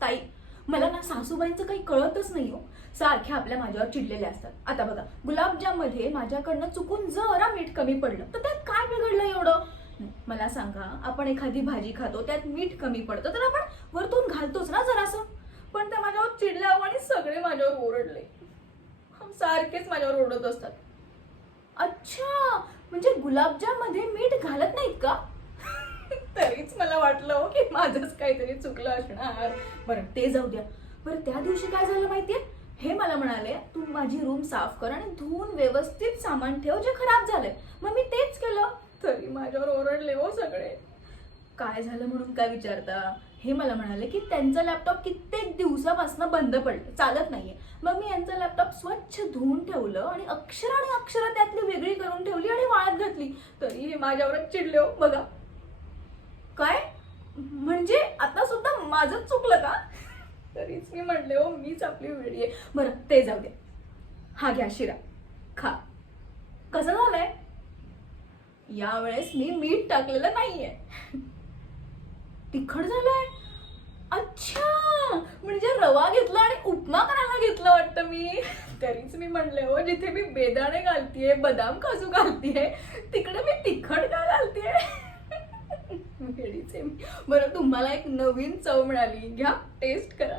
ताई, मला ना सासूबाईंचं काही कळतच नाही हो. सारख्या आपल्या माझ्यावर चिडलेल्या असतात. आता बघा, गुलाबजाम मध्ये माझ्याकडनं चुकून जरा मीठ कमी पडलं तर त्यात काय बिघडलं एवढं? मला सांगा, आपण एखादी भाजी खातो त्यात मीठ कमी पडतं तर आपण वरतून घालतोच ना जरासं. पण त्या माझ्यावर चिडल्या आणि सगळे माझ्यावर ओरडले. सारखेच माझ्यावर ओरडत असतात. अच्छा, म्हणजे गुलाबजाम मध्ये मीठ घालत नाहीत का? तरीच मला वाटलं हो की माझंच काहीतरी चुकलं असणार. बरं ते जाऊ द्या. बरं त्या दिवशी काय झालं माहितीये? हे मला म्हणाले, तू माझी रूम साफ कर आणि धुवून व्यवस्थित सामान ठेव जे खराब झालंय. मग मी तेच केलं, तरी माझ्यावर ओरडले हो सगळे. काय झालं म्हणून काय विचारता? हे मला म्हणाले की त्यांचा लॅपटॉप कित्येक दिवसापासून बंद पडलं, चालत नाहीये. मग मी यांचा लॅपटॉप स्वच्छ धुवून ठेवलं आणि अक्षरं त्यातली वेगळी करून ठेवली आणि वाळत घातली. तरी हे माझ्यावरच चिडले हो बघा. काय म्हणजे आता सुद्धा माझंच चुकलं का? तरीच मी म्हणले हो, मीच आपली वेळी आहे. बरं ते जाऊ दे. हा घ्या शिरा, खा. कसं झालंय? यावेळेस मी मीठ टाकलेलं नाहीये. तिखट झालंय? अच्छा, म्हणजे रवा घेतला आणि उपमा करायला घेतला वाटतं मी. तरीच मी म्हणले हो, जिथे मी बेदाणे घालतीये, बदाम काजू घालतीये, तिकडे मी तिखट का घालतीये? बरं, तुम्हाला एक नवीन चव मिळाली, घ्या टेस्ट करा.